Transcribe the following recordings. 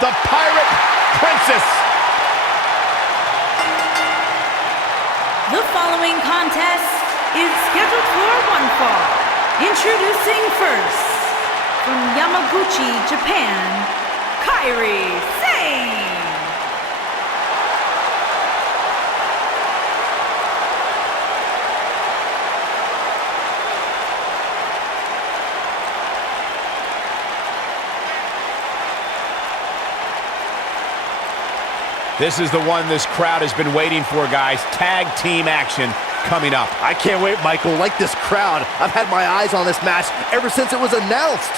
the Pirate Princess. The following contest is scheduled for one fall. Introducing first, from Yamaguchi, Japan, Kairi Sane. This is the one this crowd has been waiting for, guys. Tag team action coming up. I can't wait, Michael. Like this crowd, I've had my eyes on this match ever since it was announced.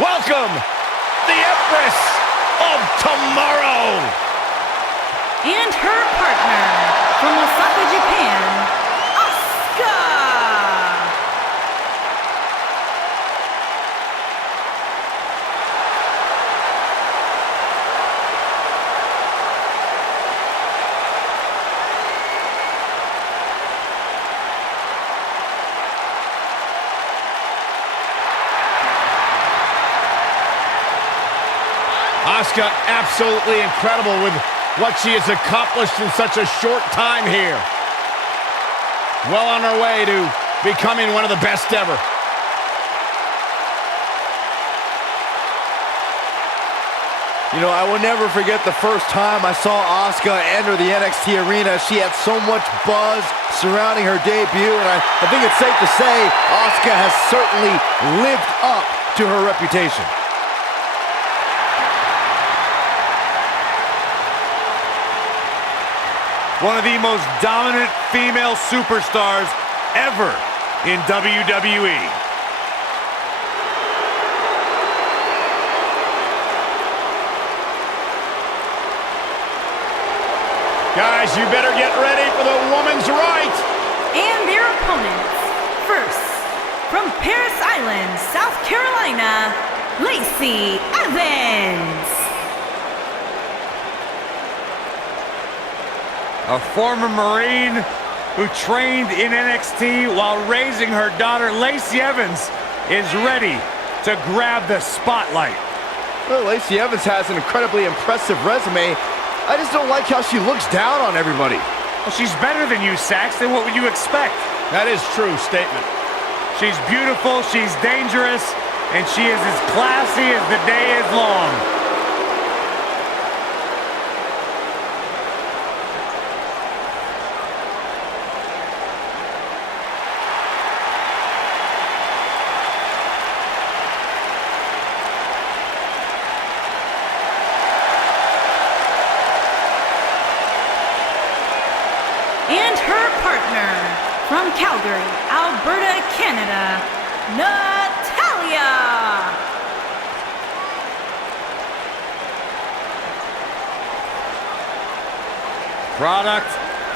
Welcome, the Empress of Tomorrow! And her partner, from Osaka, Japan, Asuka! Asuka absolutely incredible with what she has accomplished in such a short time here. Well on her way to becoming one of the best ever. You know, I will never forget the first time I saw Asuka enter the NXT arena. She had so much buzz surrounding her debut, and I think it's safe to say Asuka has certainly lived up to her reputation. One of the most dominant female superstars ever in WWE. Guys, you better get ready for the woman's right. And their opponents. First, from Paris Island, South Carolina, Lacey Evans. A former Marine who trained in NXT while raising her daughter, Lacey Evans, is ready to grab the spotlight. Well, Lacey Evans has an incredibly impressive resume. I just don't like how she looks down on everybody. Well, she's better than you, Saxton. What would you expect? That is true statement. She's beautiful, she's dangerous, and she is as classy as the day is long. And her partner, from Calgary, Alberta, Canada, Natalya. Product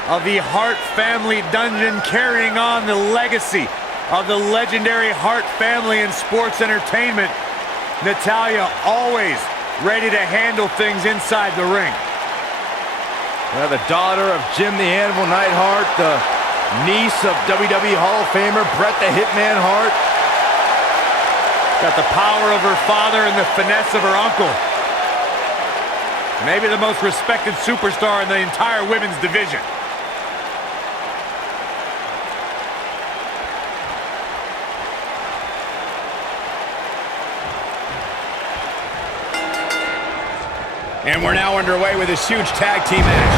of the Hart family dungeon, carrying on the legacy of the legendary Hart family in sports entertainment. Natalya always ready to handle things inside the ring. The daughter of Jim the Anvil Neidhart, the niece of WWE Hall of Famer Bret the Hitman Hart. Got the power of her father and the finesse of her uncle. Maybe the most respected superstar in the entire women's division. And we're now underway with this huge tag team match.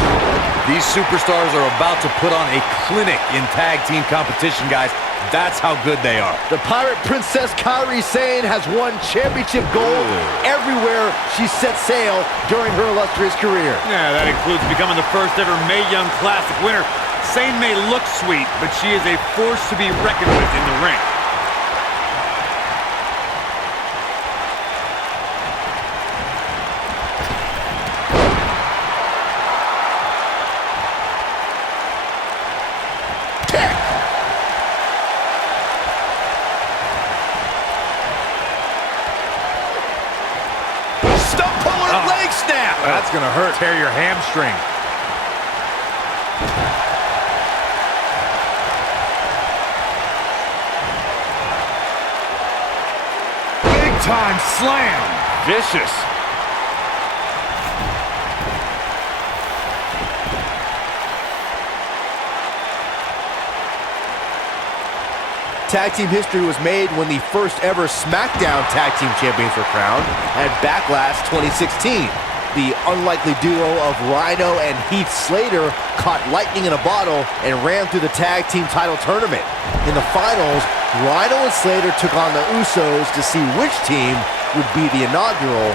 These superstars are about to put on a clinic in tag team competition, guys. That's how good they are. The Pirate Princess Kairi Sane has won championship gold everywhere she set sail during her illustrious career. Yeah, that includes becoming the first ever Mae Young Classic winner. Sane may look sweet, but she is a force to be reckoned with in the ring. That's gonna hurt. Tear your hamstring. Big time slam. Vicious. Tag team history was made when the first ever SmackDown Tag Team Champions were crowned at Backlash 2016. The unlikely duo of Rhino and Heath Slater caught lightning in a bottle and ran through the tag team title tournament. In the finals, Rhino and Slater took on the Usos to see which team would be the inaugural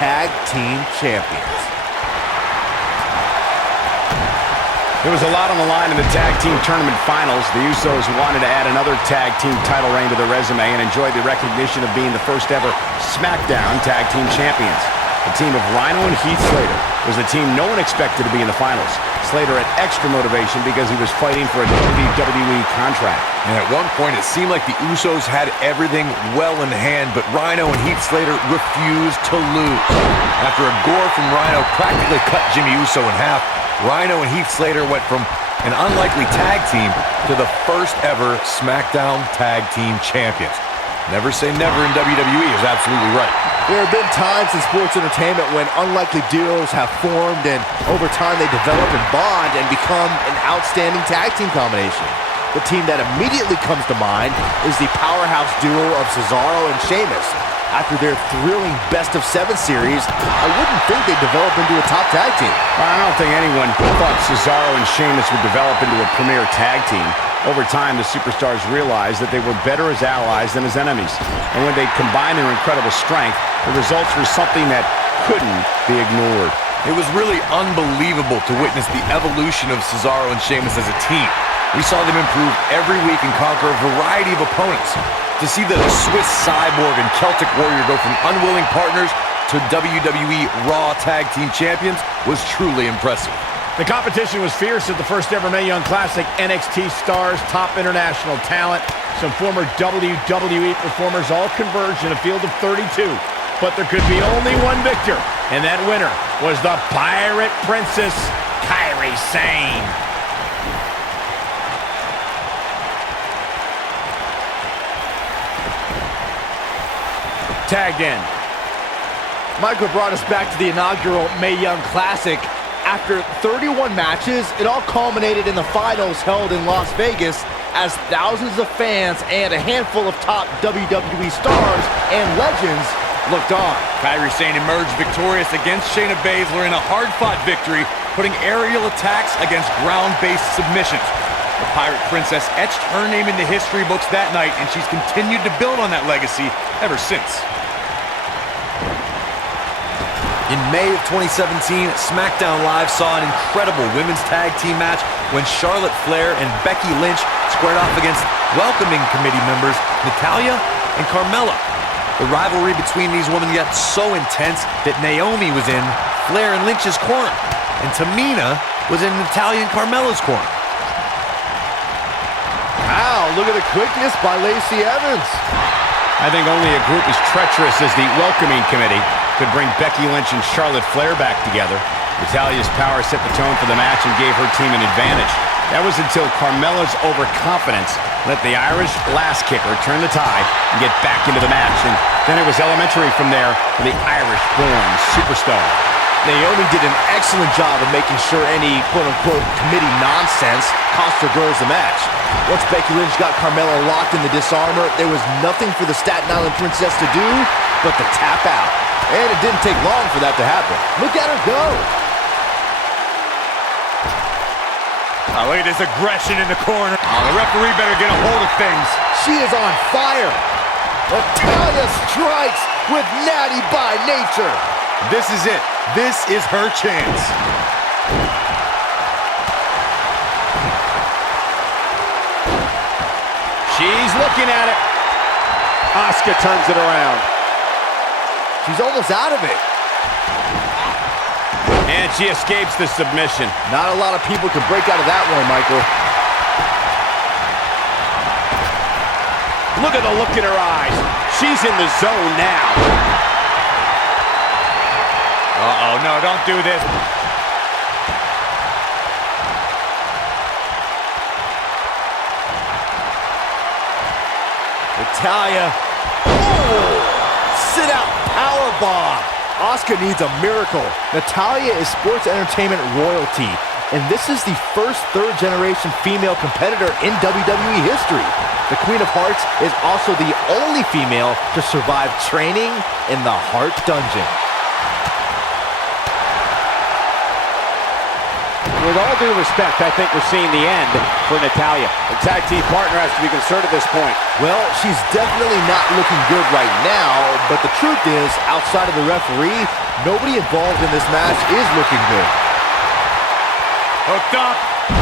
Tag Team Champions. There was a lot on the line in the tag team tournament finals. The Usos wanted to add another tag team title reign to their resume and enjoyed the recognition of being the first ever SmackDown Tag Team Champions. The team of Rhino and Heath Slater was the team no one expected to be in the finals. Slater had extra motivation because he was fighting for a WWE contract. And at one point, it seemed like the Usos had everything well in hand, but Rhino and Heath Slater refused to lose. After a gore from Rhino practically cut Jimmy Uso in half, Rhino and Heath Slater went from an unlikely tag team to the first ever SmackDown Tag Team Champions. Never say never in WWE is absolutely right. There have been times in sports entertainment when unlikely duos have formed and over time they develop and bond and become an outstanding tag team combination. The team that immediately comes to mind is the powerhouse duo of Cesaro and Sheamus. After their thrilling best-of-7 series, I wouldn't think they'd develop into a top tag team. I don't think anyone thought Cesaro and Sheamus would develop into a premier tag team. Over time, the superstars realized that they were better as allies than as enemies. And when they combined their incredible strength, the results were something that couldn't be ignored. It was really unbelievable to witness the evolution of Cesaro and Sheamus as a team. We saw them improve every week and conquer a variety of opponents. To see the Swiss Cyborg and Celtic Warrior go from unwilling partners to WWE Raw Tag Team Champions was truly impressive. The competition was fierce at the first ever Mae Young Classic. NXT stars, top international talent, some former WWE performers all converged in a field of 32. But there could be only one victor, and that winner was the Pirate Princess, Kairi Sane. Tagged in. Michael brought us back to the inaugural Mae Young Classic. After 31 matches, it all culminated in the finals held in Las Vegas as thousands of fans and a handful of top WWE stars and legends looked on. Kairi Sane emerged victorious against Shayna Baszler in a hard-fought victory, putting aerial attacks against ground-based submissions. The Pirate Princess etched her name in the history books that night, and she's continued to build on that legacy ever since. In May of 2017, SmackDown Live saw an incredible women's tag team match when Charlotte Flair and Becky Lynch squared off against welcoming committee members Natalya and Carmella. The rivalry between these women got so intense that Naomi was in Flair and Lynch's corner, and Tamina was in Natalya and Carmella's corner. Wow, look at the quickness by Lacey Evans. I think only a group as treacherous as the welcoming committee could bring Becky Lynch and Charlotte Flair back together. Natalya's power set the tone for the match and gave her team an advantage. That was until Carmella's overconfidence let the Irish lass kicker turn the tide and get back into the match. And then it was elementary from there for the Irish-born superstar. Naomi did an excellent job of making sure any quote-unquote committee nonsense cost her girls the match. Once Becky Lynch got Carmella locked in the disarmor, there was nothing for the Staten Island Princess to do but to tap out. And it didn't take long for that to happen. Look at her go. Oh, look at this aggression in the corner. Oh, the referee better get a hold of things. She is on fire. Natalya strikes with natty by nature. This is it. This is her chance. She's looking at it. Asuka turns it around. She's almost out of it. And she escapes the submission. Not a lot of people can break out of that one, Michael. Look at the look in her eyes. She's in the zone now. Uh-oh, no, don't do this. Natalya. Oh! Sit out powerbomb. Asuka needs a miracle. Natalya is sports entertainment royalty, and this is the first third-generation female competitor in WWE history. The Queen of Hearts is also the only female to survive training in the Heart Dungeon. With all due respect, I think we're seeing the end for Natalya. The tag team partner has to be concerned at this point. Well, she's definitely not looking good right now, but the truth is, outside of the referee, nobody involved in this match is looking good. Hooked up.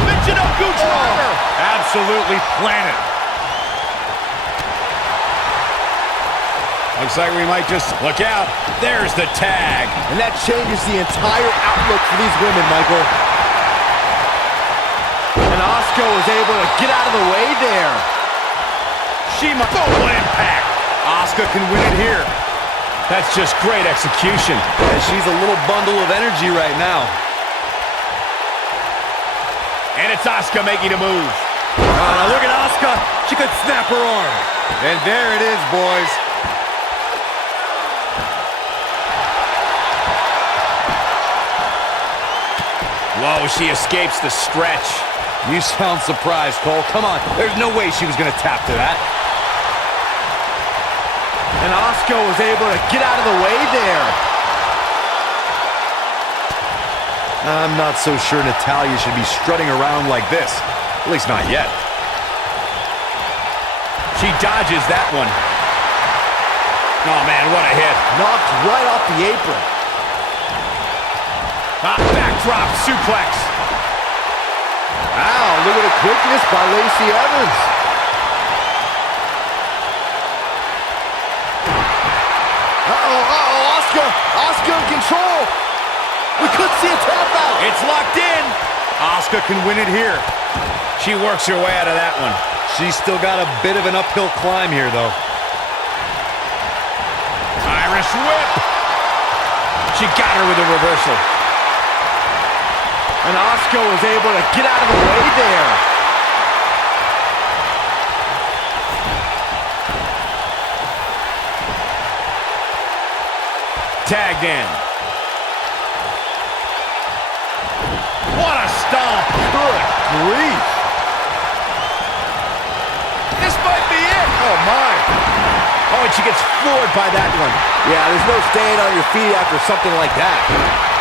Michinoku driver. Absolutely planted. Looks like we might just look out. There's the tag. And that changes the entire outlook for these women, Michael. And Asuka was able to get out of the way there. She must. Oh, what impact. Asuka can win it here. That's just great execution. And she's a little bundle of energy right now. And it's Asuka making a move. Now look at Asuka. She could snap her arm. And there it is, boys. Whoa, she escapes the stretch. You sound surprised, Cole. Come on. There's no way she was going to tap to that. And Asuka was able to get out of the way there. I'm not so sure Natalya should be strutting around like this. At least not yet. She dodges that one. Oh, man, what a hit. Knocked right off the apron. Backdrop suplex. Wow, look at the quickness by Lacey Evans. Asuka. Asuka in control. We could see a tap out. It's locked in. Asuka can win it here. She works her way out of that one. She's still got a bit of an uphill climb here, though. Irish whip. She got her with a reversal. And Asuka was able to get out of the way there. Tagged in. What a stomp. Good grief. This might be it. Oh, my. Oh, and she gets floored by that one. Yeah, there's no staying on your feet after something like that.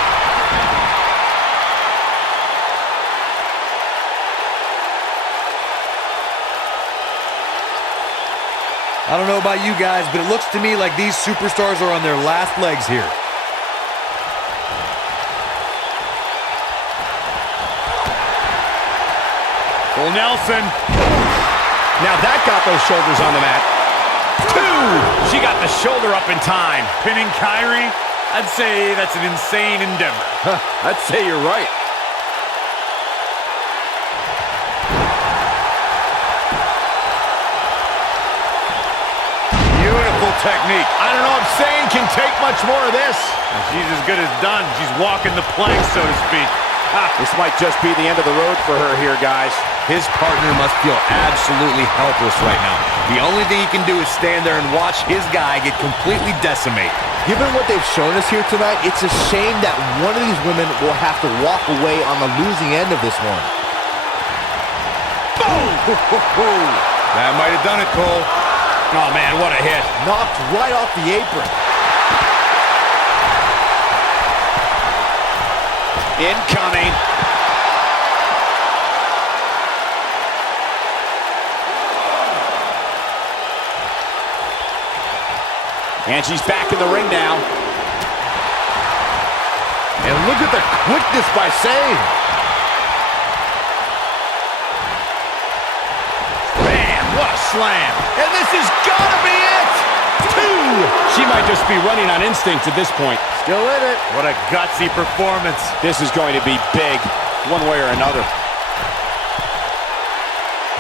I don't know about you guys, but it looks to me like these superstars are on their last legs here. Full Nelson. Now that got those shoulders on the mat. Two! She got the shoulder up in time. Pinning Kairi? I'd say that's an insane endeavor. I'd say you're right. Technique. I don't know if Sane can take much more of this. She's as good as done. She's walking the plank, so to speak. This might just be the end of the road for her here, guys. His partner must feel absolutely helpless right now. The only thing he can do is stand there and watch his guy get completely decimated. Given what they've shown us here tonight, it's a shame that one of these women will have to walk away on the losing end of this one. Boom! That might have done it, Cole. Oh, man, what a hit. Knocked right off the apron. Incoming. And she's back in the ring now. And look at the quickness by Sane. Man, what a slam. And this has got to be it. 2. She might just be running on instinct at this point. Still in it. What a gutsy performance. This is going to be big, one way or another.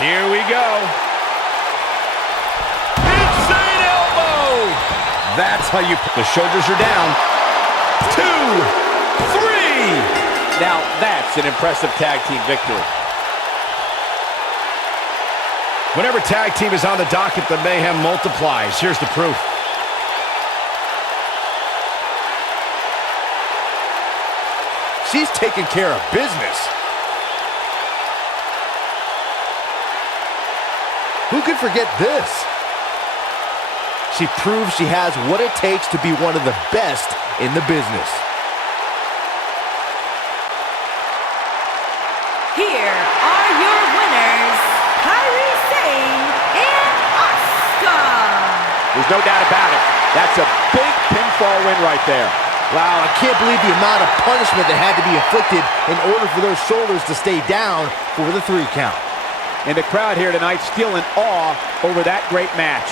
Here we go. Insane elbow. That's how you... The shoulders are down. 2, 3. Now that's an impressive tag team victory. Whenever tag team is on the docket, the mayhem multiplies. Here's the proof. She's taking care of business. Who could forget this? She proves she has what it takes to be one of the best in the business. Here are your winners, Kairi Sane and Asuka. There's no doubt about it. That's a big pinfall win right there. Wow, I can't believe the amount of punishment that had to be inflicted in order for those shoulders to stay down for the 3 count. And the crowd here tonight still in awe over that great match.